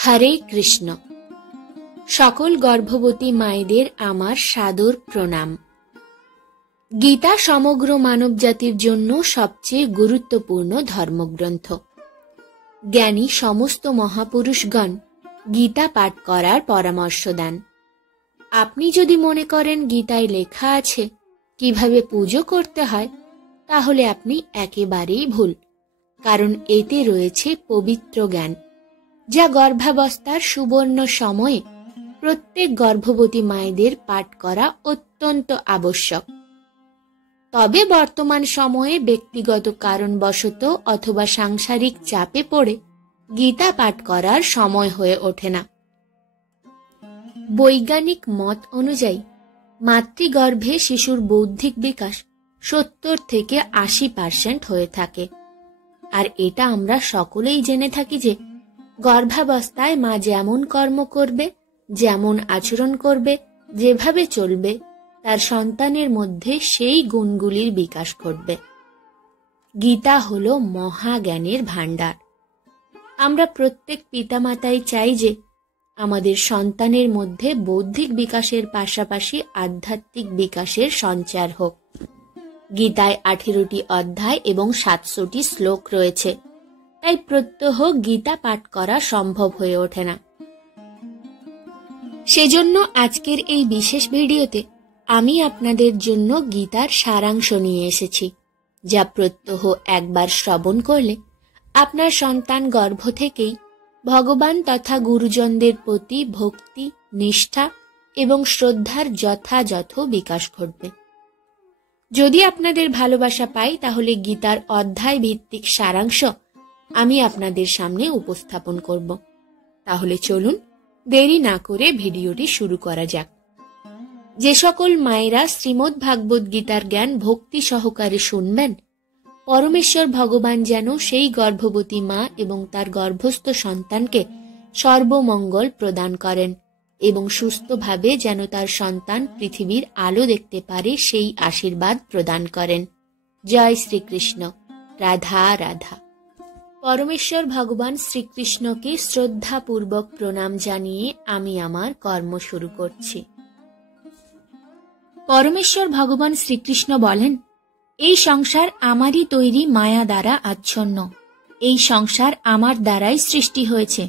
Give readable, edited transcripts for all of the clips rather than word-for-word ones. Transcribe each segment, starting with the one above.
হরে কৃষ্ণ। সকল গর্ভবতী মায়েদের আমার সাদর প্রণাম। গীতা সমগ্র মানবজাতির জন্য সবচেয়ে গুরুত্বপূর্ণ ধর্মগ্রন্থ। জ্ঞানী সমস্ত মহাপুরুষগণ গীতা পাঠ করার পরামর্শ দেন। আপনি যদি মনে করেন গীতায় লেখা আছে কিভাবে পুজো করতে হয়, তাহলে আপনি একেবারেই ভুল, কারণ এতে রয়েছে পবিত্র জ্ঞান, যা গর্ভাবস্থার সুবর্ণ সময়ে প্রত্যেক গর্ভবতী মায়েদের পাঠ করা অত্যন্ত আবশ্যক। তবে বর্তমান সময়ে ব্যক্তিগত কারণবশত অথবা সাংসারিক চাপে পড়ে গীতা পাঠ করার সময় হয়ে ওঠে না। বৈজ্ঞানিক মত অনুযায়ী মাতৃগর্ভে শিশুর বৌদ্ধিক বিকাশ 70 থেকে 80% হয়ে থাকে। আর এটা আমরা সকলেই জেনে থাকি যে গর্ভাবস্থায় মা যেমন কর্ম করবে, যেমন আচরণ করবে, যেভাবে চলবে, তার সন্তানের মধ্যে সেই গুণগুলির বিকাশ ঘটবে। গীতা হলো মহাজ্ঞানের ভাণ্ডার। আমরা প্রত্যেক পিতামাতাই চাই যে আমাদের সন্তানের মধ্যে বৌদ্ধিক বিকাশের পাশাপাশি আধ্যাত্মিক বিকাশের সঞ্চার হোক। গীতায় 18টি অধ্যায় এবং 700টি শ্লোক রয়েছে, তাই প্রত্যহ গীতা পাঠ করা সম্ভব হয়ে ওঠে না। সেজন্য আজকের এই বিশেষ ভিডিওতে আমি আপনাদের জন্য গীতার সারাংশ নিয়ে এসেছি, যা প্রত্যহ একবার শ্রবণ করলে আপনার সন্তান গর্ভ থেকেই ভগবান তথা গুরুজনদের প্রতি ভক্তি, নিষ্ঠা এবং শ্রদ্ধার যথাযথ বিকাশ ঘটবে। যদি আপনাদের ভালোবাসা পাই, তাহলে গীতার অধ্যায় ভিত্তিক সারাংশ আমি আপনাদের সামনে উপস্থাপন করব। তাহলে চলুন দেরি না করে ভিডিওটি শুরু করা যাক। যে সকল মায়েরা শ্রীমদ্ ভাগবত গীতার জ্ঞান ভক্তি সহকারে শুনবেন, পরমেশ্বর ভগবান যেন সেই গর্ভবতী মা এবং তার গর্ভস্থ সন্তানকে সর্বমঙ্গল প্রদান করেন এবং সুস্থভাবে যেন তার সন্তান পৃথিবীর আলো দেখতে পারে, সেই আশীর্বাদ প্রদান করেন। জয় শ্রীকৃষ্ণ। রাধা রাধা। পরমেশ্বর ভগবান শ্রীকৃষ্ণকে শ্রদ্ধাপূর্বক প্রণাম জানিয়ে আমি আমার কর্ম শুরু করছি। পরমেশ্বর ভগবান শ্রীকৃষ্ণ বলেন, এই সংসার আমারই তৈরি মায়া দ্বারা আচ্ছন্ন। এই সংসার আমার দ্বারাই সৃষ্টি হয়েছে।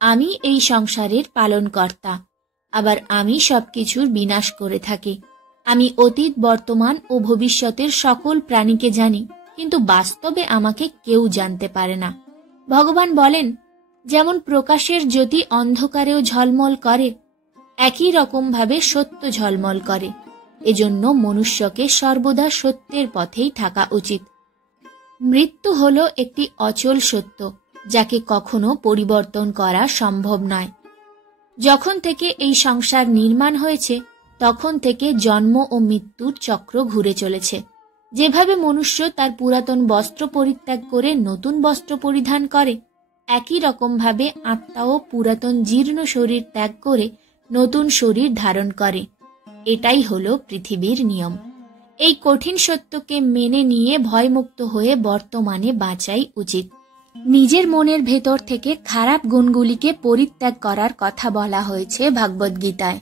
আমি এই সংসারের পালনকর্তা। আবার আমি সবকিছুর বিনাশ করে থাকি। আমি অতীত, বর্তমান ও ভবিষ্যতের সকল প্রাণীকে জানি, কিন্তু বাস্তবে আমাকে কেউ জানতে পারে না। ভগবান বলেন, যেমন প্রকাশের জ্যোতি অন্ধকারেও ঝলমল করে, একই রকমভাবে সত্য ঝলমল করে। এজন্য মনুষ্যকে সর্বদা সত্যের পথেই থাকা উচিত। মৃত্যু হলো একটি অচল সত্য, যাকে কখনো পরিবর্তন করা সম্ভব নয়। যখন থেকে এই সংসার নির্মাণ হয়েছে, তখন থেকে জন্ম ও মৃত্যুর চক্র ঘুরে চলেছে। যেভাবে মনুষ্য তার পুরাতন বস্ত্র পরিত্যাগ করে নতুন বস্ত্র পরিধান করে, একই রকমভাবে আত্মাও পুরাতন জীর্ণ শরীর ত্যাগ করে নতুন শরীর ধারণ করে। এটাই হলো পৃথিবীর নিয়ম। এই কঠিন সত্যকে মেনে নিয়ে ভয়মুক্ত হয়ে বর্তমানে বাঁচাই উচিত। নিজের মনের ভেতর থেকে খারাপ গুণগুলিকে পরিত্যাগ করার কথা বলা হয়েছে ভগবদ্গীতায়।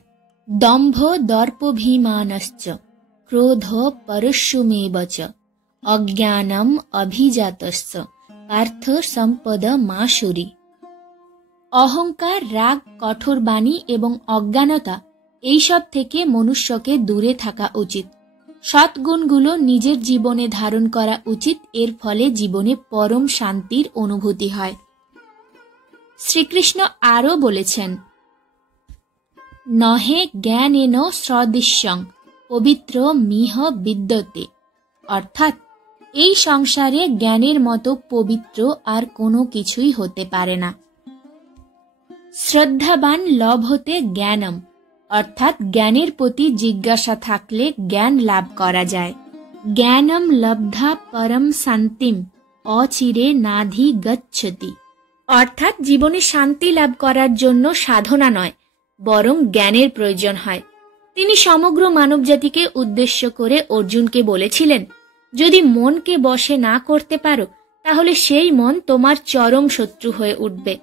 দম্ভ দর্পভিমানশ্চ ক্রোধ পরশুমেবচ অজ্ঞানম অভিজাতস্য পার্থ সম্পদ মাসুরি। অহংকার, রাগ, কঠোর বাণী এবং অজ্ঞানতা এইসব থেকে মনুষ্যকে দূরে থাকা উচিত। সৎগুণগুলো নিজের জীবনে ধারণ করা উচিত। এর ফলে জীবনে পরম শান্তির অনুভূতি হয়। শ্রীকৃষ্ণ আরও বলেছেন, নহে জ্ঞানেন সদৃশ্যং পবিত্র মিহ বিদ্যতে। অর্থাৎ এই সংসারে জ্ঞানের মতো পবিত্র আর কোনো কিছুই হতে পারে না। শ্রদ্ধাবান লভতে জ্ঞানম, অর্থাৎ জ্ঞানের প্রতি জিজ্ঞাসা থাকলে জ্ঞান লাভ করা যায়। জ্ঞানম লব্ধা পরম শান্তিম অচিরে নাধি গচ্ছতি। অর্থাৎ জীবনে শান্তি লাভ করার জন্য সাধনা নয়, বরং জ্ঞানের প্রয়োজন হয়। তিনি সমগ্র মানবজাতিকে উদ্দেশ্য করে অর্জুনকে বলেছিলেন, যদি মনকে বশে না করতে পারো, তাহলে সেই মন তোমার চরম শত্রু হয়ে উঠবে।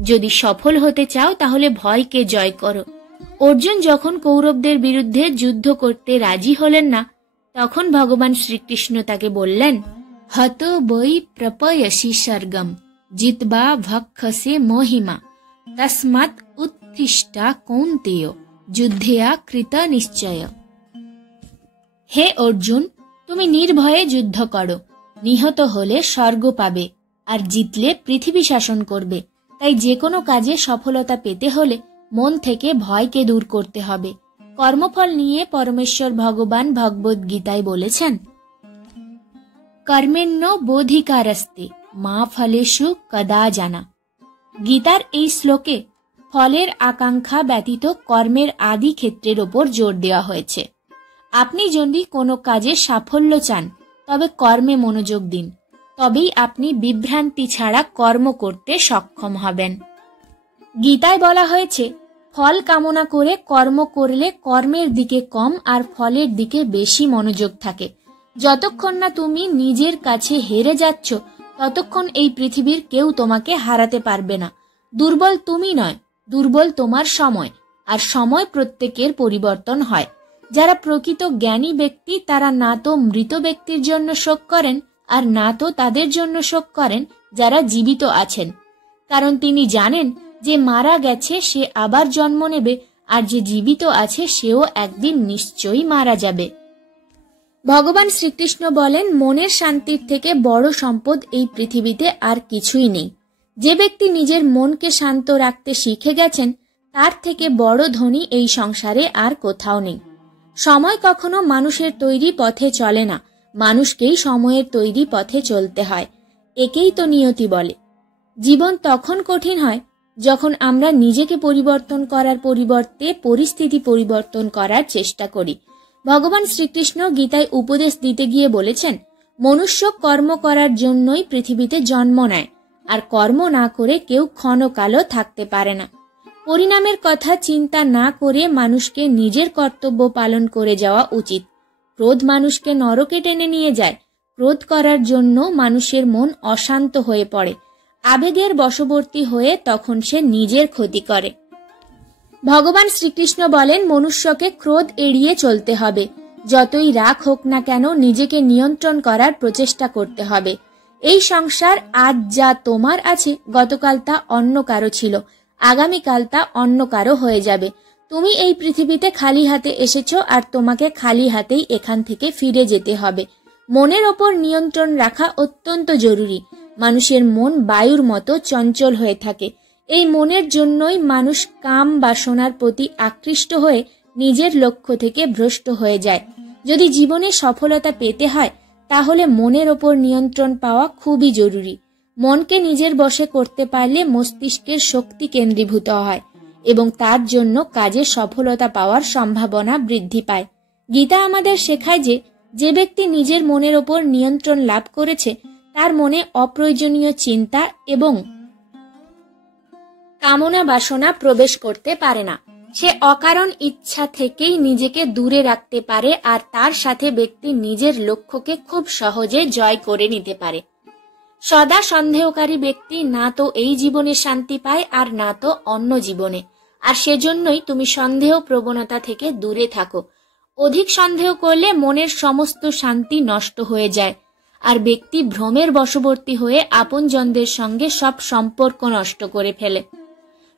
যদি সফল হতে চাও তাহলে ভয়কে জয় করো। অর্জুন যখন কৌরবদের বিরুদ্ধে যুদ্ধ করতে রাজি হলেন না, তখন ভগবান শ্রীকৃষ্ণ তাকে বললেন, হত বৈ প্রপয়সি স্বর্গম জিতবা ভক্ষসে মহিমা তস্মাৎ উত্তিষ্ঠা কৌন্তেয় যুদ্ধেয়া কৃত নিশ্চয়। হে অর্জুন, তুমি নির্ভয়ে যুদ্ধ করো, নিহত হলে স্বর্গ পাবে আর জিতলে পৃথিবী শাসন করবে। তাই যে কোনো কাজে সফলতা পেতে হলে মন থেকে ভয়কে দূর করতে হবে। কর্মফল নিয়ে পরমেশ্বর ভগবান ভগবদ্ গীতায় বলেছেন, কর্মেণ্য বোধিকারস্তে মা ফলেষু কদা জানা। গীতার এই শ্লোকে ফলের আকাঙ্ক্ষা ব্যতীত কর্মের আদি ক্ষেত্রের ওপর জোর দেওয়া হয়েছে। আপনি যদি কোনো কাজে সাফল্য চান তবে কর্মে মনোযোগ দিন, তবেই আপনি বিভ্রান্তি ছাড়া কর্ম করতে সক্ষম হবেন। গীতায় বলা হয়েছে, ফল কামনা করে কর্ম করলে কর্মের দিকে কম আর ফলের দিকে বেশি মনোযোগ থাকে। যতক্ষণ না তুমি নিজের কাছে হেরে যাচ্ছ, ততক্ষণ এই পৃথিবীর কেউ তোমাকে হারাতে পারবে না। দুর্বল তুমি নয়, দুর্বল তোমার সময়, আর সময় প্রত্যেকের পরিবর্তন হয়। যারা প্রকৃত জ্ঞানী ব্যক্তি তারা না তো মৃত ব্যক্তির জন্য শোক করেন আর না তো তাদের জন্য শোক করেন যারা জীবিত আছেন, কারণ তিনি জানেন যে মারা গেছে সে আবার জন্ম নেবে, আর যে জীবিত আছে সেও একদিন নিশ্চয়ই মারা যাবে। ভগবান শ্রীকৃষ্ণ বলেন, মনের শান্তির থেকে বড় সম্পদ এই পৃথিবীতে আর কিছুই নেই। যে ব্যক্তি নিজের মনকে শান্ত রাখতে শিখে গেছেন তার থেকে বড় ধনী এই সংসারে আর কোথাও নেই। সময় কখনো মানুষের তৈরি পথে চলে না, মানুষকেই সময়ের তৈরি পথে চলতে হয়। একেই তো নিয়তি বলে। জীবন তখন কঠিন হয় যখন আমরা নিজেকে পরিবর্তন করার পরিবর্তে পরিস্থিতি পরিবর্তন করার চেষ্টা করি। ভগবান শ্রীকৃষ্ণ গীতায় উপদেশ দিতে গিয়ে বলেছেন, মনুষ্য কর্ম করার জন্যই পৃথিবীতে জন্ম নেয়, আর কর্ম না করে কেউ ক্ষণকালও থাকতে পারে না। পরিণামের কথা চিন্তা না করে মানুষকে নিজের কর্তব্য পালন করে যাওয়া উচিত। ক্রোধ মানুষকে নরকে টেনে নিয়ে যায়। ক্রোধ করার জন্য মানুষের মন অশান্ত হয়ে পড়ে, আবেগের বশবর্তী হয়ে তখন সে নিজের ক্ষতি করে। ভগবান শ্রীকৃষ্ণ বলেন, মনুষ্যকে ক্রোধ এড়িয়ে চলতে হবে। যতই রাগ হোক না কেন নিজেকে নিয়ন্ত্রণ করার প্রচেষ্টা করতে হবে। এই সংসার আজ যা তোমার আছে গতকাল তা অন্য কারো ছিল, আগামীকাল তা অন্য কারো হয়ে যাবে। তুমি এই পৃথিবীতে খালি হাতে এসেছো আর তোমাকে খালি হাতেই এখান থেকে ফিরে যেতে হবে। মনের ওপর নিয়ন্ত্রণ রাখা অত্যন্ত জরুরি। মানুষের মন বায়ুর মতো চঞ্চল হয়ে থাকে। এই মনের জন্যই মানুষ কাম বাসনার প্রতি আকৃষ্ট হয়ে নিজের লক্ষ্য থেকে ভ্রষ্ট হয়ে যায়। যদি জীবনে সফলতা পেতে হয় তাহলে মনের ওপর নিয়ন্ত্রণ পাওয়া খুবই জরুরি। মনকে নিজের বশে করতে পারলে মস্তিষ্কের শক্তি কেন্দ্রীভূত হয় এবং তার জন্য কাজে সফলতা পাওয়ার সম্ভাবনা বৃদ্ধি পায়। গীতা আমাদের শেখায় যে, যে ব্যক্তি নিজের মনের ওপর নিয়ন্ত্রণ লাভ করেছে তার মনে অপ্রয়োজনীয় চিন্তা এবং কামনা বাসনা প্রবেশ করতে পারে না। সে অকারণ ইচ্ছা থেকেই নিজেকে দূরে রাখতে পারে আর তার সাথে ব্যক্তি নিজের লক্ষ্যকে খুব সহজে জয় করে নিতে পারে। সদা সন্দেহকারী ব্যক্তি না তো এই জীবনে শান্তি পায় আর না তো অন্য জীবনে, আর সেজন্যই তুমি সন্দেহ প্রবণতা থেকে দূরে থাকো। অধিক সন্দেহ করলে মনের সমস্ত শান্তি নষ্ট হয়ে যায় আর ব্যক্তি ভ্রমের বশবর্তী হয়ে আপনজনদের সঙ্গে সব সম্পর্ক নষ্ট করে ফেলে।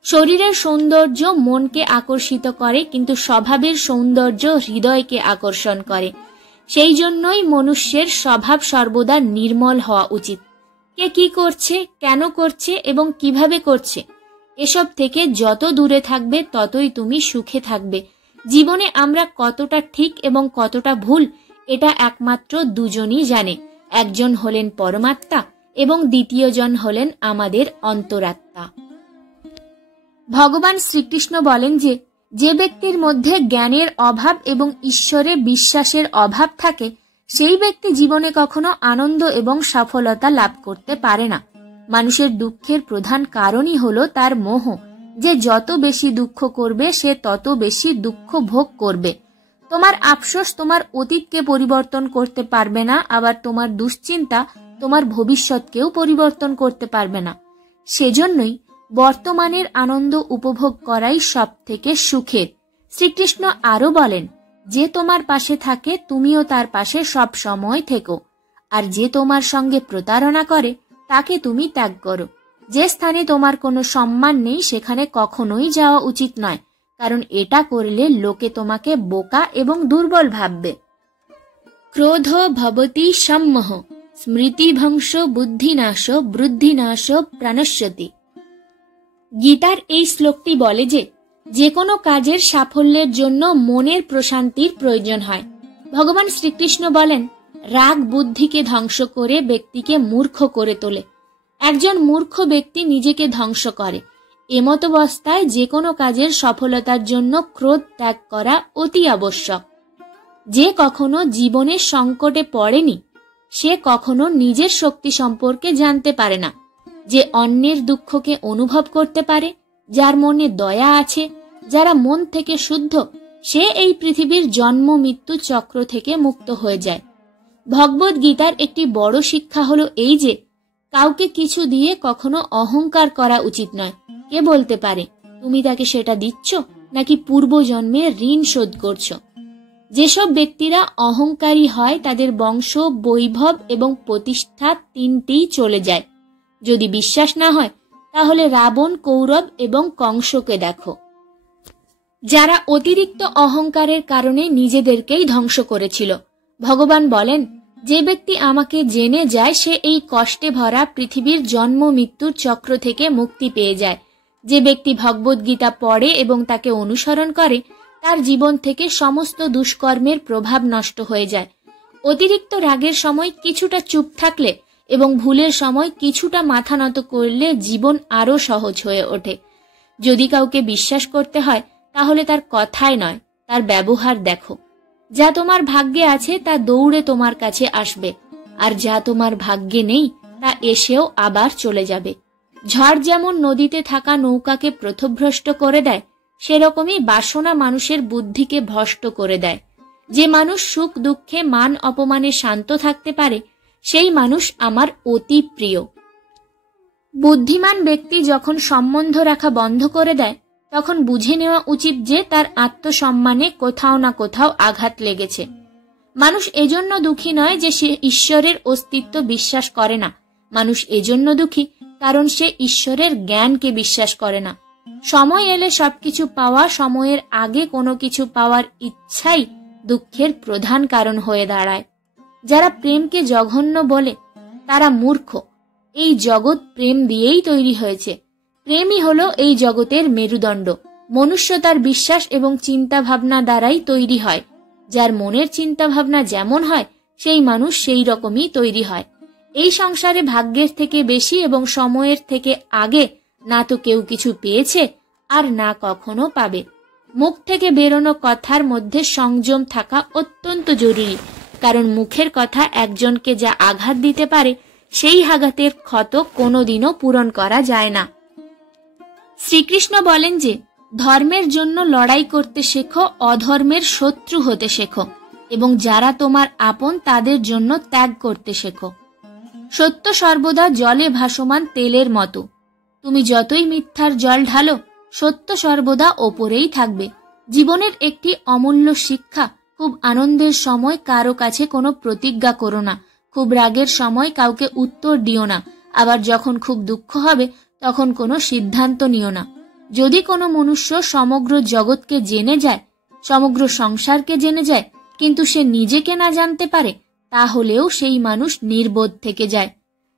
শরীরের সৌন্দর্য মনকে আকর্ষিত করে, কিন্তু স্বভাবের সৌন্দর্য হৃদয়কে আকর্ষণ করে। সেই জন্যই মনুষ্যের স্বভাব সর্বদা নির্মল হওয়া উচিত। কে কি করছে, কেন করছে এবং কিভাবে করছে, এসব থেকে যত দূরে থাকবে ততই তুমি সুখে থাকবে। জীবনে আমরা কতটা ঠিক এবং কতটা ভুল এটা একমাত্র দুজনই জানে। একজন হলেন পরমাত্মা এবং দ্বিতীয়জন হলেন আমাদের অন্তরাত্মা। ভগবান শ্রীকৃষ্ণ বলেন যে, যে ব্যক্তির মধ্যে জ্ঞানের অভাব এবং ঈশ্বরে বিশ্বাসের অভাব থাকে সেই ব্যক্তি জীবনে কখনো আনন্দ এবং সফলতা লাভ করতে পারে না। মানুষের দুঃখের প্রধান কারণই হলো তার মোহ, যে যত বেশি দুঃখ করবে সে তত বেশি দুঃখ ভোগ করবে। তোমার আফসোস তোমার অতীতকে পরিবর্তন করতে পারবে না, আবার তোমার দুশ্চিন্তা তোমার ভবিষ্যৎকেও পরিবর্তন করতে পারবে না। সেজন্যই বর্তমানের আনন্দ উপভোগ করাই সব থেকে সুখের। শ্রীকৃষ্ণ আরো বলেন, যে তোমার পাশে থাকে তুমিও তার পাশে সব সময় থেকো, আর যে তোমার সঙ্গে প্রতারণা করে তাকে তুমি ত্যাগ করো। যে স্থানে তোমার কোনো সম্মান নেই সেখানে কখনোই যাওয়া উচিত নয়, কারণ এটা করলে লোকে তোমাকে বোকা এবং দুর্বল ভাববে। ক্রোধ ভবতি সম্মোহ, স্মৃতিভংশ বুদ্ধিনাশ, বৃদ্ধিনাশ প্রাণস্যতি। গীতার এই শ্লোকটি বলে যে কোনো কাজের সাফল্যের জন্য মনের প্রশান্তির প্রয়োজন হয়। ভগবান শ্রীকৃষ্ণ বলেন, রাগ বুদ্ধিকে ধ্বংস করে ব্যক্তিকে মূর্খ করে তোলে। একজন মূর্খ ব্যক্তি নিজেকে ধ্বংস করে। এমতাবস্থায় যে কোনো কাজের সফলতার জন্য ক্রোধ ত্যাগ করা অতি আবশ্যক। যে কখনো জীবনের সংকটে পড়েনি সে কখনো নিজের শক্তি সম্পর্কে জানতে পারে না। যে অন্যের দুঃখকে অনুভব করতে পারে, যার মনে দয়া আছে, যারা মন থেকে শুদ্ধ, সে এই পৃথিবীর জন্ম মৃত্যু চক্র থেকে মুক্ত হয়ে যায়। ভগবদ গীতার একটি বড় শিক্ষা হলো এই যে কাউকে কিছু দিয়ে কখনো অহংকার করা উচিত নয়। কে বলতে পারে তুমি তাকে সেটা দিচ্ছ নাকি পূর্বজন্মের ঋণ শোধ করছো? যেসব ব্যক্তিরা অহংকারী হয় তাদের বংশ, বৈভব এবং প্রতিষ্ঠা তিনটিই চলে যায়। যদি বিশ্বাস না হয় তাহলে রাবণ, কৌরব এবং কংসকে দেখো, যারা অতিরিক্ত অহংকারের কারণে নিজেদেরকেই ধ্বংস করেছিল। ভগবান বলেন, যে ব্যক্তি আমাকে জেনে যায় সে এই কষ্টে ভরা পৃথিবীর জন্ম মৃত্যুর চক্র থেকে মুক্তি পেয়ে যায়। যে ব্যক্তি ভগবদ গীতা পড়ে এবং তাকে অনুসরণ করে তার জীবন থেকে সমস্ত দুষ্কর্মের প্রভাব নষ্ট হয়ে যায়। অতিরিক্ত রাগের সময় কিছুটা চুপ থাকলে এবং ভুলের সময় কিছুটা মাথা নত করলে জীবন আরো সহজ হয়ে ওঠে। যদি কাউকে বিশ্বাস করতে হয় তাহলে তার কথায় নয়, তার ব্যবহার দেখো। যা তোমার ভাগ্যে আছে তা দৌড়ে তোমার কাছে আসবে, আর যা তোমার ভাগ্যে নেই তা এসেও আবার চলে যাবে। ঝড় যেমন নদীতে থাকা নৌকাকে পথভ্রষ্ট করে দেয়, সেরকমই বাসনা মানুষের বুদ্ধিকে ভ্রষ্ট করে দেয়। যে মানুষ সুখ দুঃখে মান অপমানে শান্ত থাকতে পারে সেই মানুষ আমার অতি প্রিয়। বুদ্ধিমান ব্যক্তি যখন সম্বন্ধ রাখা বন্ধ করে দেয় তখন বুঝে নেওয়া উচিত যে তার আত্মসম্মানে কোথাও না কোথাও আঘাত লেগেছে। মানুষ এজন্য দুঃখী নয় যে সে ঈশ্বরের অস্তিত্ব বিশ্বাস করে না। মানুষ এজন্য দুঃখী কারণ সে ঈশ্বরের জ্ঞানকে বিশ্বাস করে না। সময় এলে সবকিছু পাওয়া, সময়ের আগে কোনো কিছু পাওয়ার ইচ্ছাই দুঃখের প্রধান কারণ হয়ে দাঁড়ায়। যারা প্রেমকে জঘন্য বলে তারা মূর্খ। এই জগৎ প্রেম দিয়েই তৈরি হয়েছে। প্রেমই হলো এই জগতের মেরুদণ্ড। মনুষ্য তার বিশ্বাস এবং চিন্তা ভাবনা দ্বারাই তৈরি হয়। যার মনের চিন্তা ভাবনা যেমন হয় সেই মানুষ সেই রকমই তৈরি হয়। এই সংসারে ভাগ্যের থেকে বেশি এবং সময়ের থেকে আগে না তো কেউ কিছু পেয়েছে আর না কখনো পাবে। মুখ থেকে বেরোনো কথার মধ্যে সংযম থাকা অত্যন্ত জরুরি, কারণ মুখের কথা একজনকে যা আঘাত দিতে পারে সেই আঘাতের ক্ষত কোনোদিনও পূরণ করা যায় না। শ্রীকৃষ্ণ বলেন যে ধর্মের জন্য লড়াই করতে শেখো, অধর্মের শত্রু হতে শেখো, এবং যারা তোমার আপন তাদের জন্য ত্যাগ করতে শেখো। সত্য সর্বদা জলে ভাসমান তেলের মতো। তুমি যতই মিথ্যার জল ঢালো সত্য সর্বদা ওপরেই থাকবে। জীবনের একটি অমূল্য শিক্ষা, খুব আনন্দের সময় কারো কাছে কোনো প্রতিজ্ঞা করো না, খুব রাগের সময় কাউকে উত্তর দিও না, আবার যখন খুব দুঃখ হবে তখন কোনো সিদ্ধান্ত নিও না। যদি কোনো মনুষ্য সমগ্র জগৎকে জেনে যায়, সমগ্র সংসারকে জেনে যায়, কিন্তু সে নিজেকে না জানতে পারে, তাহলেও সেই মানুষ নির্বোধ থেকে যায়।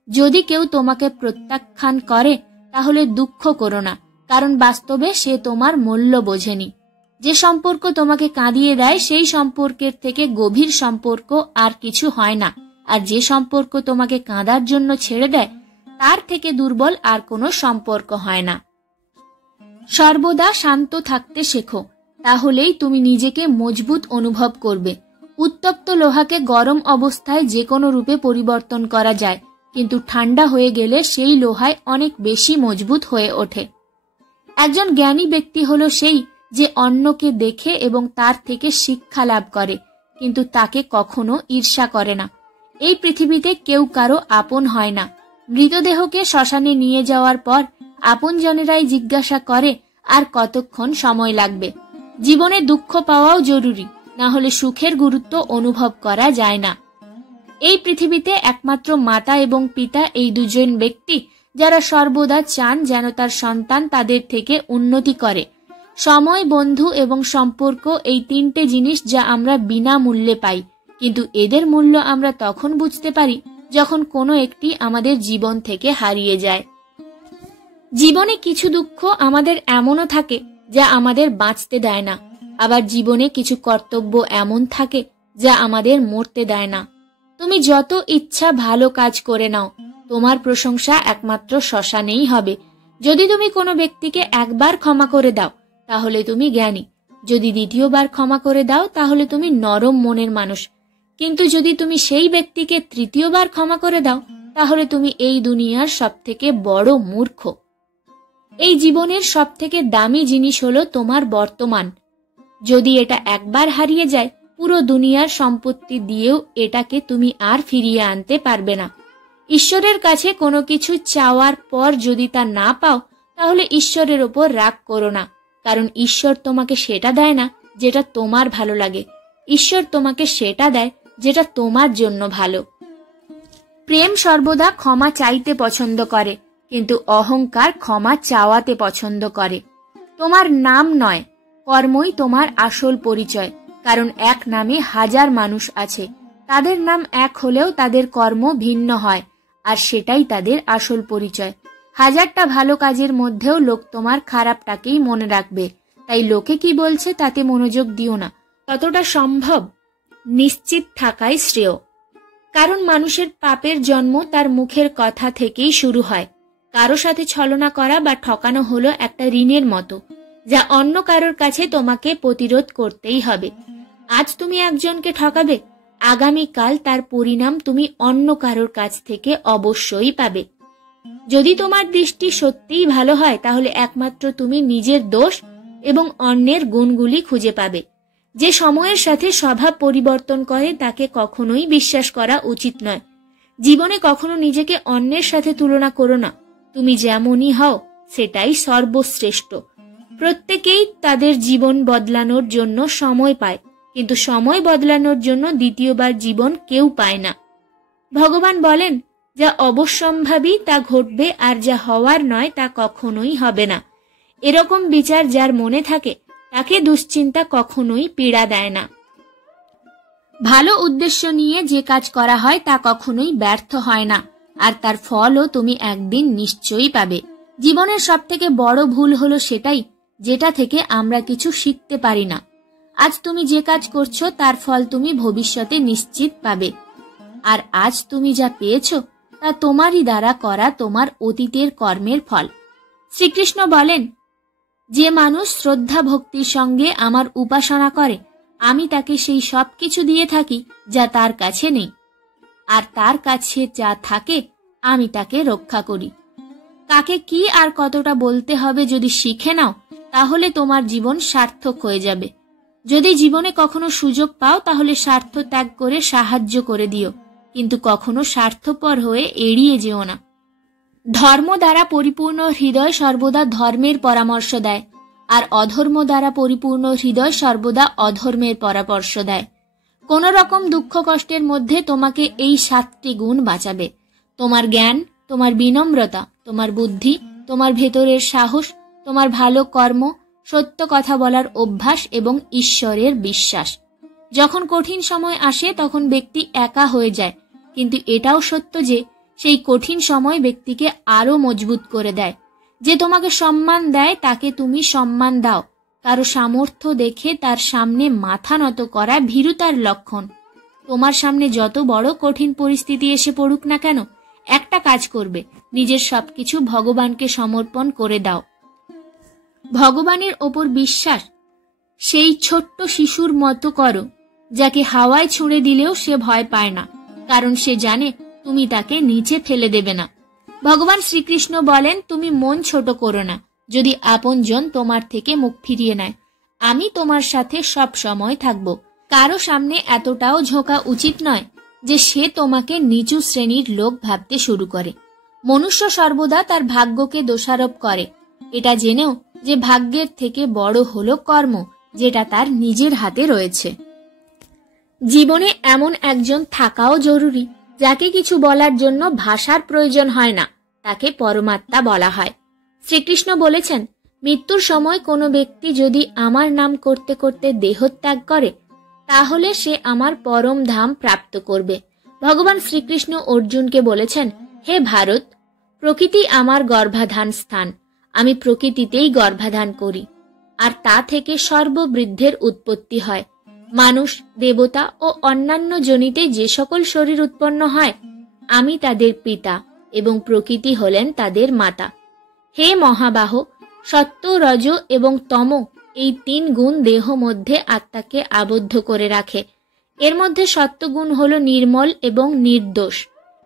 যদি কেউ তোমাকে প্রত্যাখ্যান করে তাহলে দুঃখ করো না, কারণ বাস্তবে সে তোমার মূল্য বোঝেনি। যে সম্পর্ক তোমাকে কাঁদিয়ে দেয় সেই সম্পর্কের থেকে গভীর সম্পর্ক আর কিছু হয় না, আর যে সম্পর্ক তোমাকে কাঁদার জন্য ছেড়ে দেয় তার থেকে দুর্বল আর কোনো সম্পর্ক হয় না। সর্বদা শান্ত থাকতে শেখো, তাহলেই তুমি নিজেকে মজবুত অনুভব করবে। উত্তপ্ত লোহাকে গরম অবস্থায় যে কোনো রূপে পরিবর্তন করা যায়, কিন্তু ঠান্ডা হয়ে গেলে সেই লোহায় অনেক বেশি মজবুত হয়ে ওঠে। একজন জ্ঞানী ব্যক্তি হলো সেই যে অন্যকে দেখে এবং তার থেকে শিক্ষা লাভ করে, কিন্তু তাকে কখনো ঈর্ষা করে না। এই পৃথিবীতে কেউ কারো আপন হয় না। মৃতদেহকে শ্মশানে নিয়ে যাওয়ার পর আপনজনেরাই জিজ্ঞাসা করে আর কতক্ষণ সময় লাগবে। জীবনে দুঃখ পাওয়াও জরুরি, না হলে সুখের গুরুত্ব অনুভব করা যায় না। এই পৃথিবীতে একমাত্র মাতা এবং পিতা এই দুজন ব্যক্তি যারা সর্বদা চান যেন তার সন্তান তাদের থেকে উন্নতি করে। সময়, বন্ধু এবং সম্পর্ক এই তিনটে জিনিস যা আমরা বিনামূল্যে পাই, কিন্তু এদের মূল্য আমরা তখন বুঝতে পারি যখন কোনো একটি আমাদের জীবন থেকে হারিয়ে যায়। জীবনে কিছু দুঃখ আমাদের এমনও থাকে যা আমাদের বাঁচতে দেয় না, আবার জীবনে কিছু কর্তব্য এমন থাকে যা আমাদের মরতে দেয় না। তুমি যত ইচ্ছা ভালো কাজ করে নাও, তোমার প্রশংসা একমাত্র শ্মশানেই হবে। যদি তুমি কোনো ব্যক্তিকে একবার ক্ষমা করে দাও তাহলে তুমি জ্ঞানী, যদি দ্বিতীয়বার ক্ষমা করে দাও তাহলে তুমি নরম মনের মানুষ, কিন্তু যদি তুমি সেই ব্যক্তিকে তৃতীয়বার ক্ষমা করে দাও তাহলে তুমি এই দুনিয়ার সবথেকে বড় মূর্খ। এই জীবনের সবথেকে দামি জিনিস হলো তোমার বর্তমান। যদি এটা একবার হারিয়ে যায়, পুরো দুনিয়ার সম্পত্তি দিয়েও এটাকে তুমি আর ফিরিয়ে আনতে পারবে না। ঈশ্বরের কাছে কোনো কিছু চাওয়ার পর যদি তা না পাও তাহলে ঈশ্বরের ওপর রাগ করো না, কারণ ঈশ্বর তোমাকে সেটা দেয় না যেটা তোমার ভালো লাগে। ঈশ্বর তোমাকে সেটা দেয় যেটা তোমার জন্য ভালো। প্রেম সর্বদা ক্ষমা চাইতে পছন্দ করে, কিন্তু অহংকার ক্ষমা চাওয়াতে পছন্দ করে। তোমার নাম নয়, কর্মই তোমার আসল পরিচয়, কারণ এক নামে হাজার মানুষ আছে। তাদের নাম এক হলেও তাদের কর্ম ভিন্ন হয়, আর সেটাই তাদের আসল পরিচয়। হাজারটা ভালো কাজের মধ্যেও লোক তোমার খারাপটাকেই মনে রাখবে, তাই লোকে কি বলছে তাতে মনোযোগ দিও না। ততটা সম্ভব নিশ্চিত থাকাই শ্রেয়, কারণ মানুষের পাপের জন্ম তার মুখের কথা থেকেই শুরু হয়। কারো সাথে ছলনা করা বা ঠকানো হলো একটা ঋণের মতো, যা অন্য কারোর কাছে তোমাকে প্রতিরোধ করতেই হবে। আজ তুমি একজনকে ঠকাবে, আগামীকাল তার পরিণাম তুমি অন্য কারোর কাছ থেকে অবশ্যই পাবে। যদি তোমার দৃষ্টি সত্যিই ভালো হয় তাহলে একমাত্র তুমি নিজের দোষ এবং অন্যের গুণগুলি খুঁজে পাবে। যে সময়ের সাথে স্বভাব পরিবর্তন করে তাকে কখনোই বিশ্বাস করা উচিত নয়। জীবনে কখনো নিজেকে অন্যের সাথে তুলনা করো না। তুমি যেমনই হও সেটাই সর্বশ্রেষ্ঠ। প্রত্যেকেই তাদের জীবন বদলানোর জন্য সময় পায়, কিন্তু সময় বদলানোর জন্য দ্বিতীয়বার জীবন কেউ পায় না। ভগবান বলেন, যা অবশ্যম্ভাবী তা ঘটবে, আর যা হওয়ার নয় তা কখনোই হবে না। এরকম বিচার যার মনে থাকে তাকে দুশ্চিন্তা কখনোই পীড়া দেয় না। ভালো উদ্দেশ্য নিয়ে যে কাজ করা হয় তা কখনোই ব্যর্থ হয় না, আর তার ফলও তুমি একদিন নিশ্চয়ই পাবে। জীবনের সবথেকে বড় ভুল হলো সেটাই যেটা থেকে আমরা কিছু শিখতে পারি না। আজ তুমি যে কাজ করছো তার ফল তুমি ভবিষ্যতে নিশ্চিত পাবে, আর আজ তুমি যা পেয়েছো তা তোমারই দ্বারা করা তোমার অতীতের কর্মের ফল। শ্রীকৃষ্ণ বলেন, যে মানুষ শ্রদ্ধা ভক্তির সঙ্গে আমার উপাসনা করে আমি তাকে সেই সব কিছু দিয়ে থাকি যা তার কাছে নেই, আর তার কাছে যা থাকে আমি তাকে রক্ষা করি। কাকে কি আর কতটা বলতে হবে যদি শিখে নাও তাহলে তোমার জীবন সার্থক হয়ে যাবে। যদি জীবনে কখনো সুযোগ পাও তাহলে স্বার্থ ত্যাগ করে সাহায্য করে দিও, কিন্তু কখনো স্বার্থপর হয়ে এড়িয়ে যেও না। ধর্ম দ্বারা পরিপূর্ণ হৃদয় সর্বদা ধর্মের পরামর্শ দেয়, আর অধর্ম দ্বারা পরিপূর্ণ হৃদয় সর্বদা অধর্মের পরামর্শ দেয়। কোন রকম দুঃখ কষ্টের মধ্যে তোমাকে এই 7টি গুণ বাঁচাবে: তোমার জ্ঞান, তোমার বিনম্রতা, তোমার বুদ্ধি, তোমার ভেতরের সাহস, তোমার ভালো কর্ম, সত্য কথা বলার অভ্যাস এবং ঈশ্বরের বিশ্বাস। যখন কঠিন সময় আসে তখন ব্যক্তি একা হয়ে যায়, কিন্তু এটাও সত্য যে সেই কঠিন সময় ব্যক্তিকে আরো মজবুত করে দেয়। যে তোমাকে সম্মান দেয় তাকে তুমি সম্মান দাও। কারো সামর্থ্য দেখে তার সামনে মাথা নত করা ভীরুতার লক্ষণ। তোমার সামনে যত বড় কঠিন পরিস্থিতি এসে পড়ুক না কেন, একটা কাজ করবে, নিজের সবকিছু ভগবানকে সমর্পণ করে দাও। ভগবানের ওপর বিশ্বাস সেই ছোট্ট শিশুর মতো করো যাকে হাওয়ায় ছুঁড়ে দিলেও সে ভয় পায় না, কারণ সে জানে তুমি তাকে নিচে ফেলে দেবে না। ভগবান শ্রীকৃষ্ণ বলেন, তুমি মন ছোট করো না। যদি আপনজন তোমার থেকে মুখ ফিরিয়ে নেয়, আমি তোমার সাথে সব সময় থাকব। কারো সামনে এতটাও ঝোঁকা উচিত নয় যে সে তোমাকে নিচু শ্রেণীর লোক ভাবতে শুরু করে। মনুষ্য সর্বদা তার ভাগ্যকে দোষারোপ করে, এটা জেনেও যে ভাগ্যের থেকে বড় হলো কর্ম, যেটা তার নিজের হাতে রয়েছে। জীবনে এমন একজন থাকাও জরুরি যাকে কিছু বলার জন্য ভাষার প্রয়োজন হয় না, তাকে পরমাত্মা বলা হয়। শ্রীকৃষ্ণ বলেছেন, মৃত্যুর সময় কোনো ব্যক্তি যদি আমার নাম করতে করতে দেহত্যাগ করে তাহলে সে আমার পরম ধাম প্রাপ্ত করবে। ভগবান শ্রীকৃষ্ণ অর্জুনকে বলেছেন, হে ভারত, প্রকৃতি আমার গর্ভাধান স্থান, আমি প্রকৃতিতেই গর্ভাধান করি, আর তা থেকে সর্ববৃদ্ধের উৎপত্তি হয়। মানুষ, দেবতা ও অন্যান্য যোনিতে যে সকল শরীর উৎপন্ন হয়, আমি তাদের পিতা এবং প্রকৃতি হলেন তাদের মাতা। হে মহাবাহ, সত্য, রজ এবং তম এই 3 গুণ দেহ মধ্যে আত্মাকে আবদ্ধ করে রাখে। এর মধ্যে সত্ত্বগুণ হল নির্মল এবং নির্দোষ।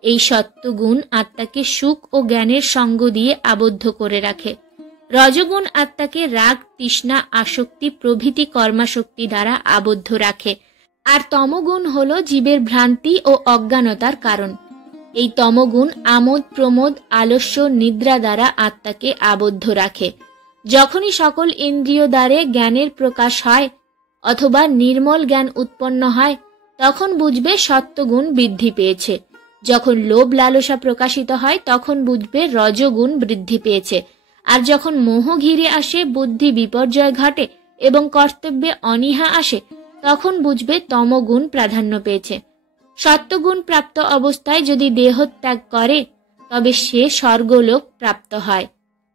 এই সত্ত্বগুণ আত্মাকে সুখ ও জ্ঞানের সঙ্গ দিয়ে আবদ্ধ করে রাখে। রজগুণ আত্মাকে রাগ, তৃষ্ণা, আসক্তি প্রভৃতি কর্মাশক্তি দ্বারা আবদ্ধ রাখে। আর তমগুণ হল জীবের ভ্রান্তি ও অজ্ঞানতার কারণ। এই তমগুণ আমোদ, প্রমোদ, আলস্য, নিদ্রা দ্বারা আত্মাকে আবদ্ধ রাখে। যখনই সকল ইন্দ্রিয় দ্বারে জ্ঞানের প্রকাশ হয় অথবা নির্মল জ্ঞান উৎপন্ন হয়, তখন বুঝবে সত্ত্বগুণ বৃদ্ধি পেয়েছে। যখন লোভ, লালসা প্রকাশিত হয় তখন বুঝবে রজগুণ বৃদ্ধি পেয়েছে। আর যখন মোহ ঘিরে আসে, বুদ্ধি বিপর্যয় ঘটে এবং কর্তব্যে অনীহা আসে, তখন বুঝবে তমগুণ প্রাধান্য পেয়েছে। সত্ত্বগুণ প্রাপ্ত অবস্থায় যদি দেহত্যাগ করে তবে সে স্বর্গলোক প্রাপ্ত হয়।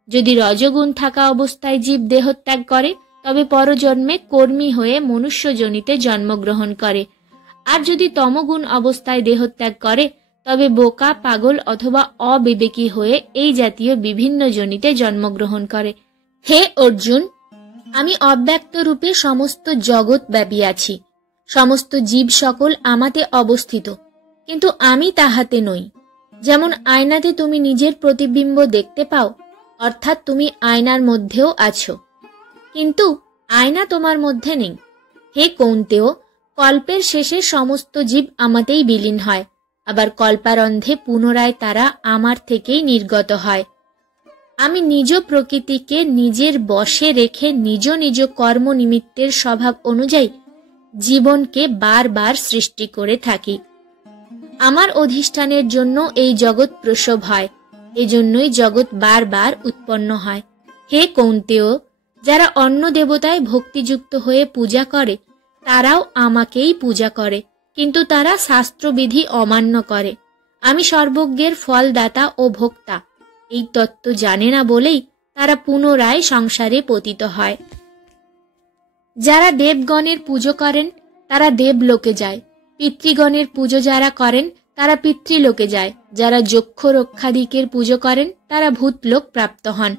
যদি রজগুণ থাকা অবস্থায় জীব দেহত্যাগ করে তবে পরজন্মে কর্মী হয়ে মনুষ্যজনিতে জন্মগ্রহণ করে। আর যদি তমগুণ অবস্থায় দেহত্যাগ করে তবে বোকা, পাগল অথবা অবিবেকী হয়ে এই জাতীয় বিভিন্ন যোনিতে জন্মগ্রহণ করে। হে অর্জুন, আমি অব্যক্ত রূপে সমস্ত জগৎ ব্যাপী আছি। সমস্ত জীব সকল আমাতে অবস্থিত, কিন্তু আমি তাহাতে নই। যেমন আয়নাতে তুমি নিজের প্রতিবিম্ব দেখতে পাও, অর্থাৎ তুমি আয়নার মধ্যেও আছো, কিন্তু আয়না তোমার মধ্যে নেই। হে কৌন্তেয়, কল্পের শেষে সমস্ত জীব আমাতেই বিলীন হয়, আবার কল্পারম্ভে পুনরায় তারা আমার থেকেই নির্গত হয়। আমি নিজ প্রকৃতিকে নিজের বশে রেখে নিজ নিজ কর্ম নিমিত্তের স্বভাব অনুযায়ী জীবনকে বারবার সৃষ্টি করে থাকি। আমার অধিষ্ঠানের জন্য এই জগৎ প্রসব হয়, এজন্যই জগৎ বারবার উৎপন্ন হয়। হে কৌন্তেয়, যারা অন্য দেবতায় ভক্তিযুক্ত হয়ে পূজা করে তারাও আমাকেই পূজা করে, কিন্তু তারা শাস্ত্রবিধি অমান্য করে। আমি সর্বজ্ঞের ফলদাতা ও ভোক্তা এই তত্ত্ব জানে না বলেই তারা পুনরায় সংসারে পতিত হয়। যারা দেবগণের পুজো করেন তারা দেবলোকে যায়, পিতৃগণের পুজো যারা করেন তারা পিতৃলোকে যায়। যারা যক্ষ রক্ষাদিকের পুজো করেন তারা ভূতলোক প্রাপ্ত হন,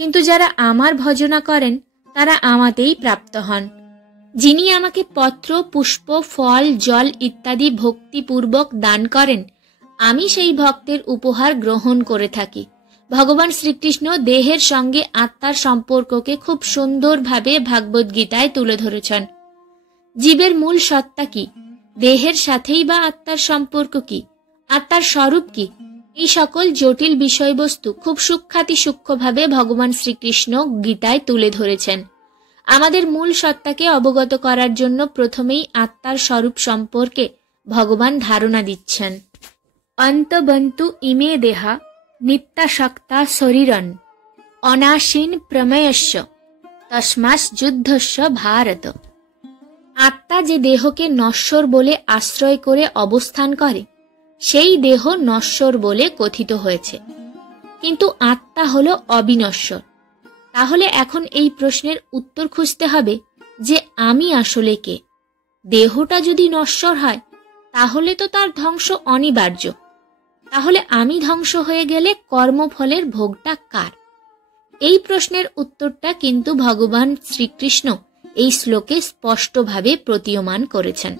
কিন্তু যারা আমার ভজনা করেন তারা আমাতেই প্রাপ্ত হন। যিনি আমাকে পত্র, পুষ্প, ফল, জল ইত্যাদি ভক্তিপূর্বক দান করেন, আমি সেই ভক্তের উপহার গ্রহণ করে থাকি। ভগবান শ্রীকৃষ্ণ দেহের সঙ্গে আত্মার সম্পর্ককে খুব সুন্দরভাবে ভাগবত গীতায় তুলে ধরেছেন। জীবের মূল সত্তা কি? দেহের সাথেই বা আত্মার সম্পর্ক কি? আত্মার স্বরূপ কি? এই সকল জটিল বিষয়বস্তু খুব সূক্ষ্মভাবে ভগবান শ্রীকৃষ্ণ গীতায় তুলে ধরেছেন। আমাদের মূল সত্তাকে অবগত করার জন্য প্রথমেই আত্মার স্বরূপ সম্পর্কে ভগবান ধারণা দিচ্ছেন। অন্তবন্তু ইমে দেহা নিত্যাসক্তা শরীরন অনাসীন প্রমেয়স্য তস্মাৎ যুদ্ধস্য ভারত। আত্মা যে দেহকে নশ্বর বলে আশ্রয় করে অবস্থান করে সেই দেহ নশ্বর বলে কথিত হয়েছে, কিন্তু আত্মা হল অবিনশ্বর। তাহলে এখন এই প্রশ্নের উত্তর খুঁজতে হবে যে আমি আসলে কে? দেহটা যদি নশ্বর হয় তাহলে তো তার ধ্বংস অনিবার্য। তাহলে আমি ধ্বংস হয়ে গেলে কর্মফলের ভোগটা কার? এই প্রশ্নের উত্তরটা কিন্তু ভগবান শ্রীকৃষ্ণ এই শ্লোকে স্পষ্টভাবে প্রতীয়মান করেছেন।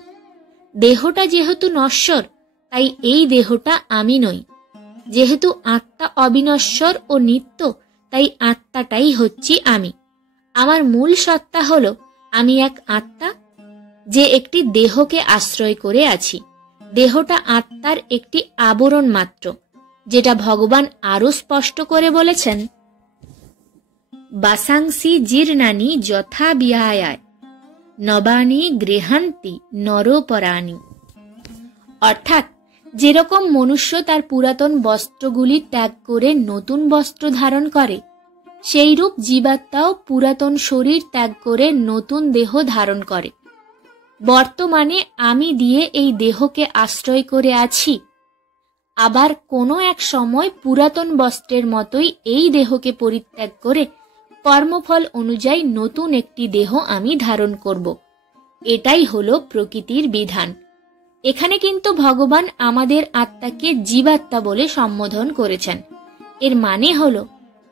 দেহটা যেহেতু নশ্বর তাই এই দেহটা আমি নই। যেহেতু আত্মা অবিনশ্বর ও নিত্য তাই আত্মাটাই হচ্ছি আমি। আমার মূল সত্তা হলো আমি এক আত্মা যে একটি দেহকে আশ্রয় করে আছি। দেহটা আত্মার একটি আবরণ মাত্র। যেটা ভগবান আরো স্পষ্ট করে বলেছেন, বাসাংসি জীর্ণানি যথা বিহায়ায় নবানি গৃহান্তি নরোপরাণী। অর্থাৎ যেরকম মনুষ্য তার পুরাতন বস্ত্রগুলি ত্যাগ করে নতুন বস্ত্র ধারণ করে, সেইরূপ জীবাত্মাও পুরাতন শরীর ত্যাগ করে নতুন দেহ ধারণ করে। বর্তমানে আমি দিয়ে এই দেহকে আশ্রয় করে আছি, আবার কোনো এক সময় পুরাতন বস্ত্রের মতোই এই দেহকে পরিত্যাগ করে কর্মফল অনুযায়ী নতুন একটি দেহ আমি ধারণ করব। এটাই হলো প্রকৃতির বিধান। এখানে কিন্তু ভগবান আমাদের আত্মাকে জীবাত্মা বলে সম্বোধন করেছেন। এর মানে হলো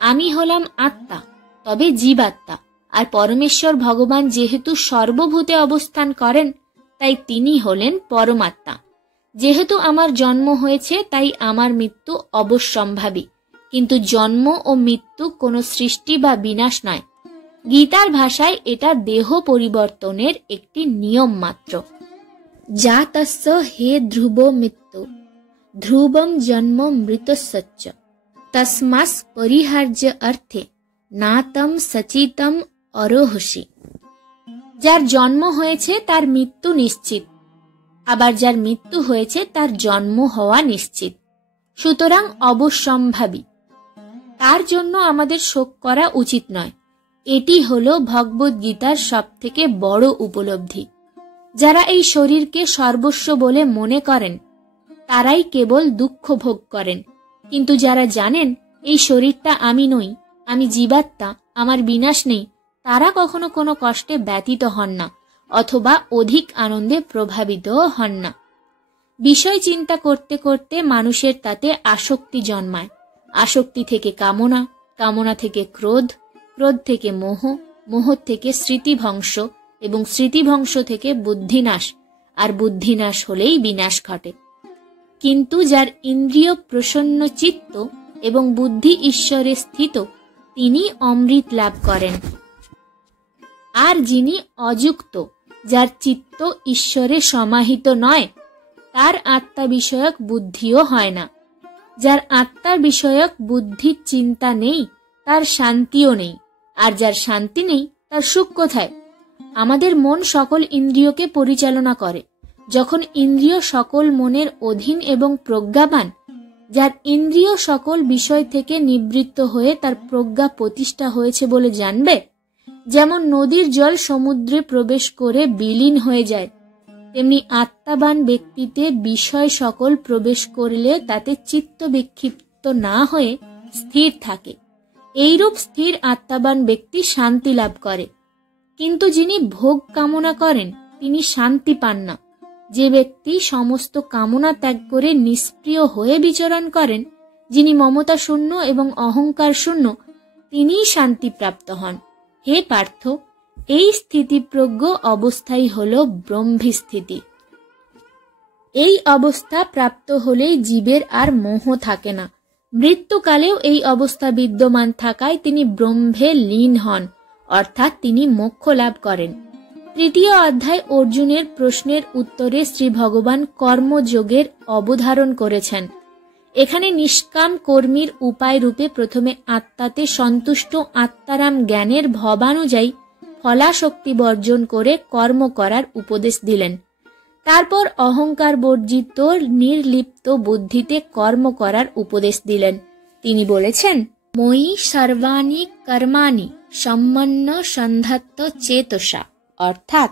আমি হলাম আত্মা, তবে জীবাত্মা, আর পরমেশ্বর ভগবান যেহেতু সর্বভূতে অবস্থান করেন, তাই তিনি হলেন পরমাত্মা। যেহেতু আমার জন্ম হয়েছে, তাই আমার মৃত্যু অবশ্যম্ভাবী, কিন্তু জন্ম ও মৃত্যু কোনো সৃষ্টি বা বিনাশ নয়। গীতার ভাষায় এটা দেহ পরিবর্তনের একটি নিয়ম মাত্র। জাতস্য হে ধ্রুব মৃত্যু ধ্রুবম জন্ম মৃতস্য তস্মাস পরিহার্য অর্থে নাতম সচিতম অরোহসি। যার জন্ম হয়েছে তার মৃত্যু নিশ্চিত, আবার যার মৃত্যু হয়েছে তার জন্ম হওয়া নিশ্চিত, সুতরাং অবশ্যম্ভাবী। তার জন্য আমাদের শোক করা উচিত নয়। এটি হলো ভগবদ্গীতার সবথেকে বড় উপলব্ধি। যারা এই শরীরকে সর্বস্ব বলে মনে করেন, তারাই কেবল দুঃখ ভোগ করেন। কিন্তু যারা জানেন এই শরীরটা আমি নই, আমি জীবাত্মা, আমার বিনাশ নেই, তারা কখনো কোনো কষ্টে ব্যতীত হন না, অথবা অধিক আনন্দে প্রভাবিত হন না। বিষয় চিন্তা করতে করতে মানুষের তাতে আসক্তি জন্মায়। আসক্তি থেকে কামনা, কামনা থেকে ক্রোধ, ক্রোধ থেকে মোহ, মোহ থেকে স্মৃতিভংশ, এবং স্মৃতিভংশ থেকে বুদ্ধিনাশ, আর বুদ্ধিনাশ হলেই বিনাশ ঘটে। কিন্তু যার ইন্দ্রিয় প্রসন্ন চিত্ত এবং বুদ্ধি ঈশ্বরে স্থিত, তিনি অমৃত লাভ করেন। আর যিনি অযুক্ত, যার চিত্ত ঈশ্বরে সমাহিত নয়, তার আত্মা বিষয়ক বুদ্ধিও হয় না। যার আত্মার বিষয়ক বুদ্ধির চিন্তা নেই, তার শান্তিও নেই। আর যার শান্তি নেই, তার সুখ কোথায়? আমাদের মন সকল ইন্দ্রিয়কে পরিচালনা করে। যখন ইন্দ্রিয় সকল মনের অধীন এবং প্রজ্ঞাবান, যার ইন্দ্রিয় সকল বিষয় থেকে নিবৃত্ত হয়ে তার প্রজ্ঞা প্রতিষ্ঠা হয়েছে বলে জানবে, যেমন নদীর জল সমুদ্রে প্রবেশ করে বিলীন হয়ে যায়, তেমনি আত্মাবান ব্যক্তিতে বিষয় সকল প্রবেশ করলে তাতে চিত্ত বিক্ষিপ্ত না হয়ে স্থির থাকে। এইরূপ স্থির আত্মাবান ব্যক্তি শান্তি লাভ করে। কিন্তু যিনি ভোগ কামনা করেন, তিনি শান্তি পান না। যে ব্যক্তি সমস্ত কামনা ত্যাগ করে নিষ্ক্রিয় হয়ে বিচরণ করেন, যিনি মমতা শূন্য এবং অহংকার শূন্য, তিনিই শান্তিপ্রাপ্ত হন। হে পার্থ, এই স্থিতিপ্রজ্ঞ অবস্থাই হল ব্রহ্মী স্থিতি। এই অবস্থা প্রাপ্ত হলেই জীবের আর মোহ থাকে না। মৃত্যুকালেও এই অবস্থা বিদ্যমান থাকায় তিনি ব্রহ্মে লীন হন, অর্থাৎ তিনি মোক্ষ লাভ করেন। তৃতীয় অধ্যায় অর্জুনের প্রশ্নের উত্তরে শ্রী ভগবান কর্মযোগের অবধারণ করেছেন। এখানে নিষ্কাম কর্মীর উপায় রূপে প্রথমে আত্মাতে সন্তুষ্ট আত্মারাম জ্ঞানের ভবানুযায়ী ফলাশক্তি বর্জন করে কর্ম করার উপদেশ দিলেন। তারপর অহংকার বর্জিত নির্লিপ্ত বুদ্ধিতে কর্ম করার উপদেশ দিলেন। তিনি বলেছেন, ময়ি সর্বাণি কর্মাণি সম্মন্ন সন্ধাত্ত চেতসা, অর্থাৎ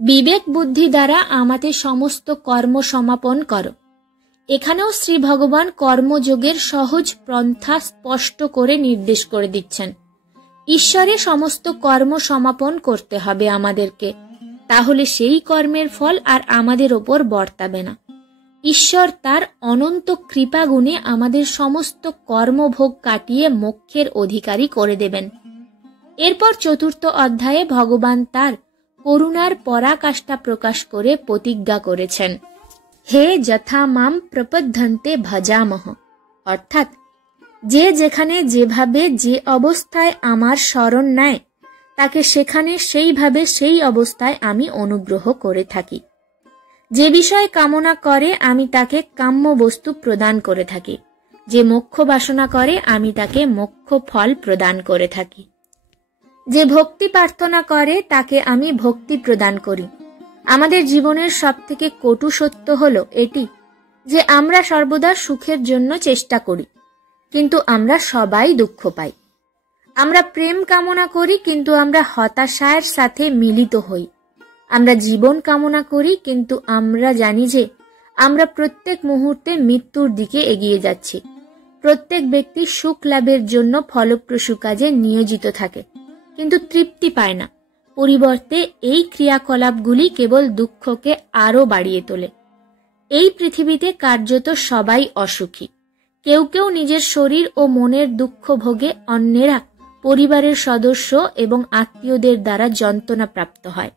বিবেক বুদ্ধি দ্বারা আমাদের সমস্ত কর্ম সমাপন করো। এখানেও শ্রী ভগবান কর্মযোগের সহজ পন্থা স্পষ্ট করে নির্দেশ করে দিচ্ছেন। ঈশ্বরে সমস্ত কর্ম সমাপন করতে হবে আমাদেরকে, তাহলে সেই কর্মের ফল আর আমাদের ওপর বর্তাবে না। ঈশ্বর তার অনন্ত কৃপা গুণে আমাদের সমস্ত কর্মভোগ কাটিয়ে মোক্ষের অধিকারী করে দেবেন। এরপর চতুর্থ অধ্যায়ে ভগবান তার করুণার পরাকাষ্ঠা প্রকাশ করে প্রতিজ্ঞা করেছেন, হে যথা মাম প্রপদ্যন্তে ভজামহ, অর্থাৎ যে যেখানে যেভাবে যে অবস্থায় আমার শরণ নেয়, তাকে সেখানে সেইভাবে সেই অবস্থায় আমি অনুগ্রহ করে থাকি। যে বিষয় কামনা করে আমি তাকে কাম্য বস্তু প্রদান করে থাকি, যে মোক্ষ বাসনা করে আমি তাকে মোক্ষ ফল প্রদান করে থাকি। যে ভক্তি প্রার্থনা করে তাকে আমি ভক্তি প্রদান করি। আমাদের জীবনের সবথেকে কটু সত্য হলো এটি যে আমরা সর্বদা সুখের জন্য চেষ্টা করি, কিন্তু আমরা সবাই দুঃখ পাই। আমরা প্রেম কামনা করি, কিন্তু আমরা হতাশার সাথে মিলিত হই। আমরা জীবন কামনা করি, কিন্তু আমরা জানি যে আমরা প্রত্যেক মুহূর্তে মৃত্যুর দিকে এগিয়ে যাচ্ছি। প্রত্যেক ব্যক্তি সুখ লাভের জন্য ফলপ্রসূ কাজে নিয়োজিত থাকে, কিন্তু তৃপ্তি পায় না। পরিবর্তে এই ক্রিয়াকলাপগুলি কেবল দুঃখকে আরও বাড়িয়ে তোলে। এই পৃথিবীতে কার্যত সবাই অসুখী। কেউ কেউ নিজের শরীর ও মনের দুঃখ ভোগে, অন্যেরা পরিবারের সদস্য এবং আত্মীয়দের দ্বারা যন্ত্রণা প্রাপ্ত হয়।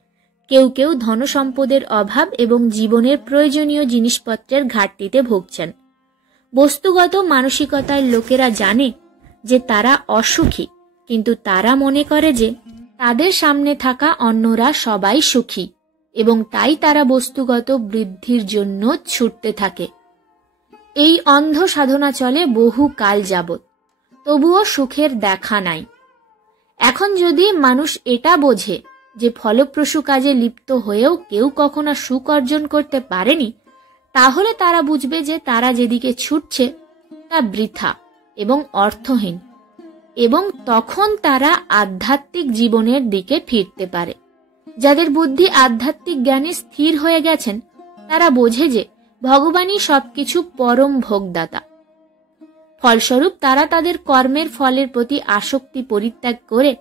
কেউ কেউ ধনসম্পদের অভাব এবং জীবনের প্রয়োজনীয় জিনিসপত্রের ঘাটতিতে ভুগছেন। বস্তুগত মানসিকতার লোকেরা জানে যে তারা অসুখী, কিন্তু তারা মনে করে যে তাদের সামনে থাকা অন্যরা সবাই সুখী এবং তাই তারা বস্তুগত বৃদ্ধির জন্য ছুটতে থাকে। এই অন্ধ সাধনা চলে বহু কাল যাবৎ, তবুও সুখের দেখা নাই। এখন যদি মানুষ এটা বোঝে যে ফলপ্রসূ কাজে লিপ্ত হয়েও কেউ কখনো সুখ অর্জন করতে পারেনি, তাহলে তারা বুঝবে যে তারা যেদিকে ছুটছে তা বৃথা এবং অর্থহীন, এবং তখন তারা আধ্যাত্মিক জীবনের দিকে ফিরতে পারে। যাদের বুদ্ধি আধ্যাত্মিক জ্ঞানে স্থির হয়ে গেছেন তারা বোঝে যে ভগবানই সবকিছু পরম ভোগদাতা। ফলস্বরূপ তারা তাদের কর্মের ফলের প্রতি আসক্তি পরিত্যাগ করে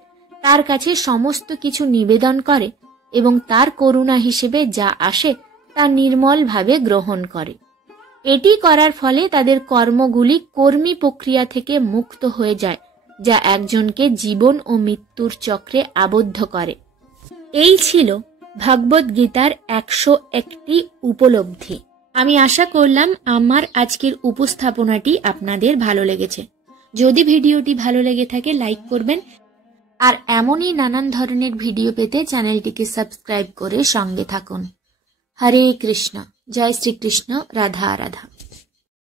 তার কাছে সমস্ত কিছু নিবেদন করে এবং তার করুণা হিসেবে যা আসে তা নির্মলভাবে গ্রহণ করে। এটি করার ফলে তাদের কর্মগুলি কর্মী প্রক্রিয়া থেকে মুক্ত হয়ে যায়, যা একজনকে জীবন ও মৃত্যুর চক্রে আবদ্ধ করে। এই ছিল ভগবদ গীতার 101টি উপলব্ধি। আমি আশা করলাম আমার আজকের উপস্থাপনাটি আপনাদের ভালো লেগেছে। যদি ভিডিওটি ভালো লেগে থাকে লাইক করবেন, আর এমনই নানান ধরনের ভিডিও পেতে চ্যানেলটিকে সাবস্ক্রাইব করে সঙ্গে থাকুন। হরে কৃষ্ণ। জয় শ্রীকৃষ্ণ। রাধা রাধা।